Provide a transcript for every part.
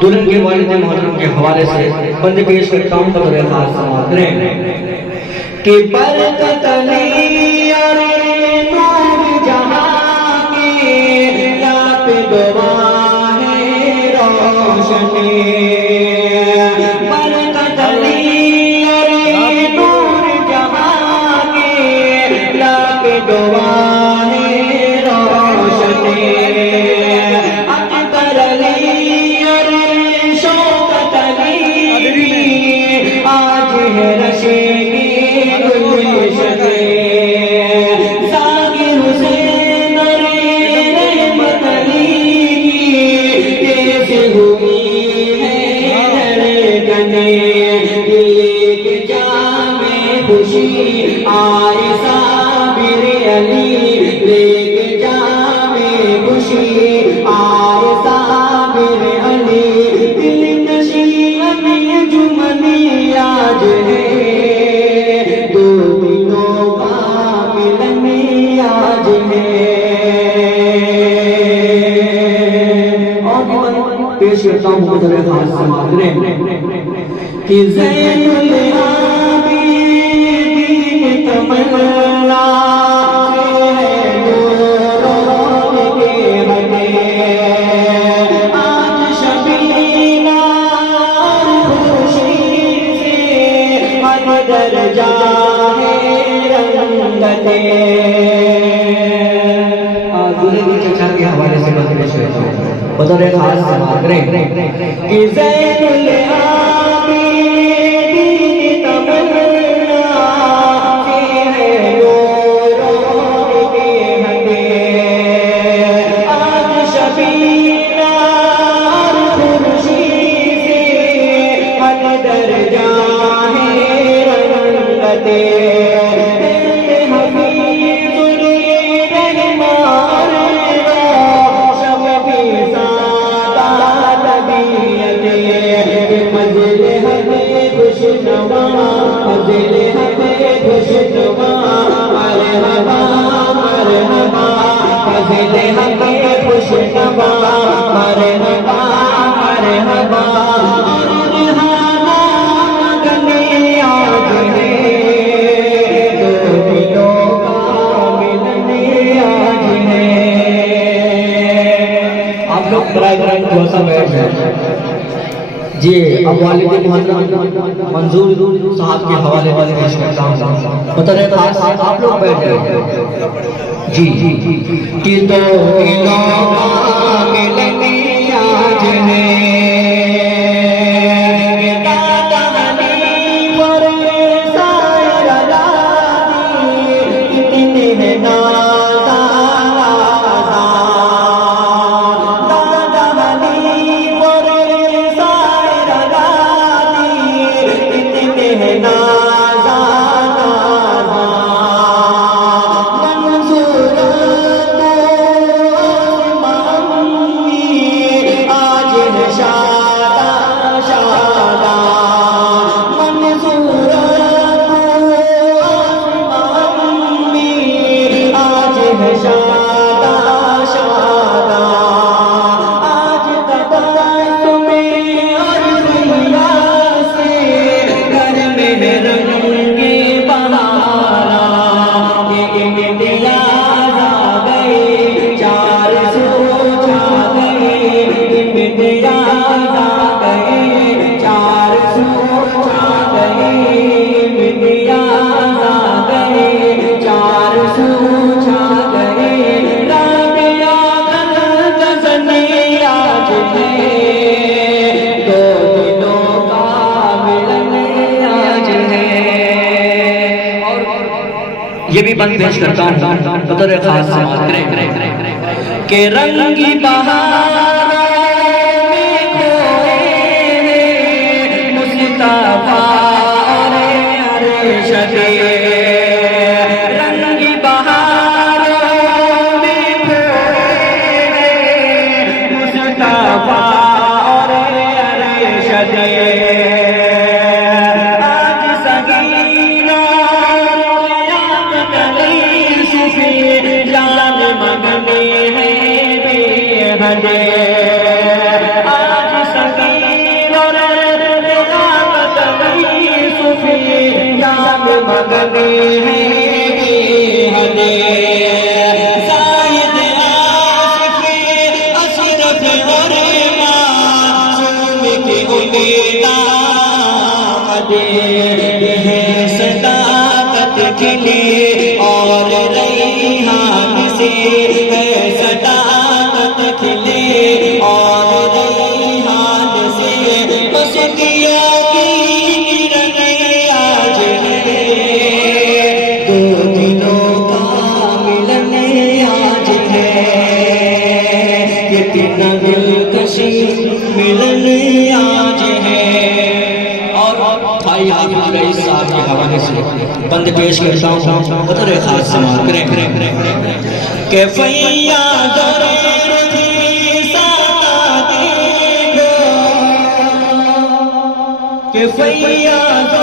दुल्हन के वालिद मोहतरम के हवाले से बंदे पेश करता हूँ बतौर खास समाअत करें कि बरकत अली और नूर जहां की लाप दुआ है रोशनी। बरकत अली और नूर जहां की लाप दुआ है रोशनी। अकबर अली और शौकत अली आज है रशेगी खुशी आए साबिर अली लेके जावे खुशी आए साबिर अली दिल नशी अली जुमनी आज है दो दिनों का मिलन आज है। और पेश करता हूँ बतौर खास समाअत कि ज़ैनुल तमन्ना है नूरों के बने आज शबीना खुशी से मदर जाए रंगते। दुल्हन की चर्चा के हवाले से बतौर खास समाअत करें कि ज़ैनुल जी अब वालिद मोहतरम मंजूर साहब के हवाले वाले पेश करता हूँ बतौर खास आप लोग बैठ जाए जी कि तो मिलनी आज है ये भी बंद पेश करता हूँ बतौर खास समाअत करें के रंगी बहार में खोए मुस्तफा रे शदे रंगी बहार में खोए मुस्तफा रे शदे जान मगने हैं बेहद नाम मगन है हदे सायद आशिक़ अशरफ और मासूम के उम्मीदा हदे है सदाकत खिले और रैहान से है सदाकत खिले और रैहान से खुशियों की किरण आज है दो दिनों का मिलन आज है कितना दिलकशी मिलन आज है। और भाई हाफिज रईस साहब के हवाले से बंद पेश करता हूँ बतौर खास समाअत करें के फैयाद के फैयाद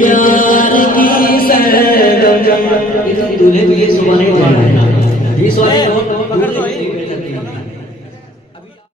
प्यार की सरगम दूल्हे भी ये सुबह नहीं जाना है ये